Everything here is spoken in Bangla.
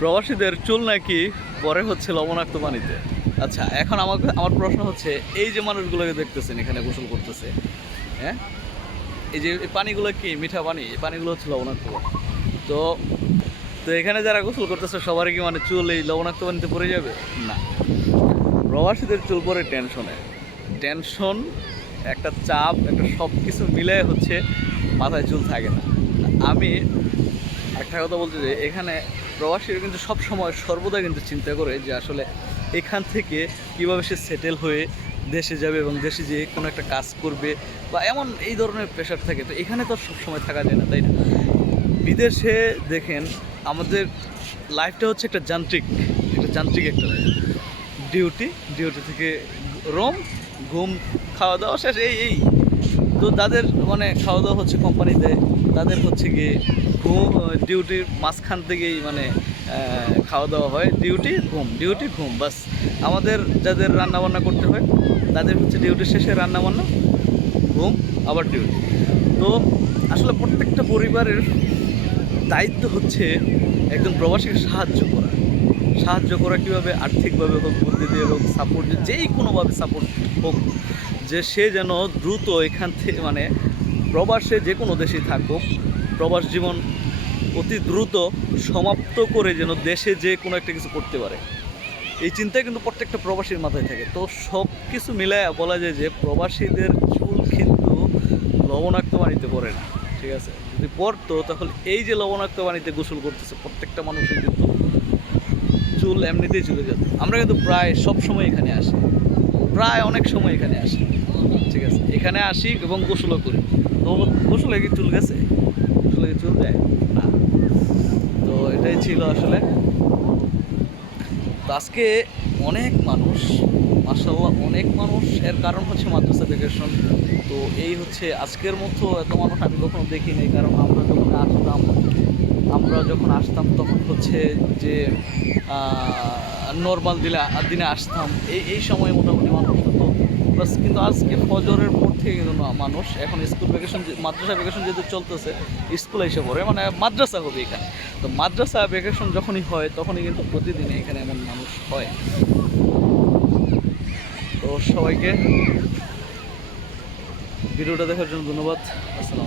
প্রবাসীদের চুল নাকি পরে হচ্ছে লবণাক্ত পানিতে। আচ্ছা এখন আমাকে, আমার প্রশ্ন হচ্ছে, এই যে মানুষগুলোকে দেখতেছেন এখানে গোসল করতেছে হ্যাঁ? এই যে পানিগুলো কি মিঠা পানি? এই পানিগুলো হচ্ছে লবণাক্ত পানি। তো তো এখানে যারা গোসল করতেছে, সবারই কি মানে চুল এই লবণাক্ত পানিতে পড়ে যাবে? না। প্রবাসীদের চুল পরে টেনশনে। টেনশন, একটা চাপ, একটা সব কিছু মিলে হচ্ছে মাথায় চুল থাকে না। আমি একটা কথা বলছি যে, এখানে প্রবাসীরা কিন্তু সব সময় সর্বদা কিন্তু চিন্তা করে যে আসলে এখান থেকে কীভাবে সে সেটেল হয়ে দেশে যাবে এবং দেশে যেয়ে কোনো একটা কাজ করবে বা এমন এই ধরনের প্রেশার থাকে। তো এখানে তো সব সময় থাকা যায় না, তাই না? বিদেশে দেখেন, আমাদের লাইফটা হচ্ছে একটা যান্ত্রিক একটা যান্ত্রিক একটা লাইফ ডিউটি ডিউটি থেকে রোম ঘুম খাওয়া দাওয়া শেষ, এই এই। তো তাদের মানে খাওয়া দাওয়া হচ্ছে কোম্পানি দেয় তাদের হচ্ছে গিয়ে ঘুম ডিউটির মাঝখান থেকেই মানে খাওয়া দাওয়া হয়। ডিউটি ঘুম ডিউটি ঘুম, বাস। আমাদের যাদের রান্নাবান্না করতে হয়, তাদের হচ্ছে ডিউটি শেষে রান্নাবান্না, ঘুম, আবার ডিউটি তো আসলে প্রত্যেকটা পরিবারের দায়িত্ব হচ্ছে একজন প্রবাসীকে সাহায্য করা। সাহায্য করা কীভাবে, আর্থিকভাবে হোক বুদ্ধি দিয়ে হোক সাপোর্ট যেই কোনোভাবে সাপোর্ট হোক, যে সে যেন দ্রুত এখান থেকে মানে প্রবাসে যে কোনো দেশেই থাকুক, প্রবাস জীবন অতি দ্রুত সমাপ্ত করে যেন দেশে যে কোনো একটা কিছু করতে পারে। এই চিন্তায় কিন্তু প্রত্যেকটা প্রবাসীর মাথায় থাকে। তো সব কিছু মিলায় বলা যায় যে প্রবাসীদের চুল কিন্তু লবণাক্ত পানিতে পড়ে না, ঠিক আছে? যদি পড়তো, তাহলে এই যে লবণাক্ত পানিতে গোসল করতেছে, প্রত্যেকটা মানুষের কিন্তু চুল এমনিতেই চলে যেত আমরা কিন্তু প্রায় সব সময় এখানে আসি। প্রায় অনেক সময় এখানে আসি। ঠিক আছে? এখানে আসি এবং গোসলও করি। তো গোসলে কি চুল গেছে? গোসলে চুল যায়? না। তো এটাই ছিল আসলে। তো আজকে অনেক মানুষ মাসাল্লাহ অনেক মানুষ, এর কারণ হচ্ছে মাদ্রাসা ভেকেশন তো এই হচ্ছে আজকের মতো, এত মানুষ আমি কখনো দেখিনি, কারণ আমরা যখন আসতাম আমরা যখন আসতাম তখন হচ্ছে যে নর্মাল দিলে, দিনে আসতাম। এই এই সময় মোটামুটি মানুষ হতো প্লাস কিন্তু আজকে ফজরের পর থেকে কিন্তু মানুষ এখন স্কুল ভ্যাকেশন মাদ্রাসা ভ্যাকেশন যেহেতু চলতেছে স্কুলে এসে পড়ে। মানে মাদ্রাসা হবে এখানে। তো মাদ্রাসা ভ্যাকেশন যখনই হয়, তখনই কিন্তু প্রতিদিন এখানে এমন মানুষ হয়। তো সবাইকে ভিডিওটা দেখার জন্য ধন্যবাদ। আসসালাম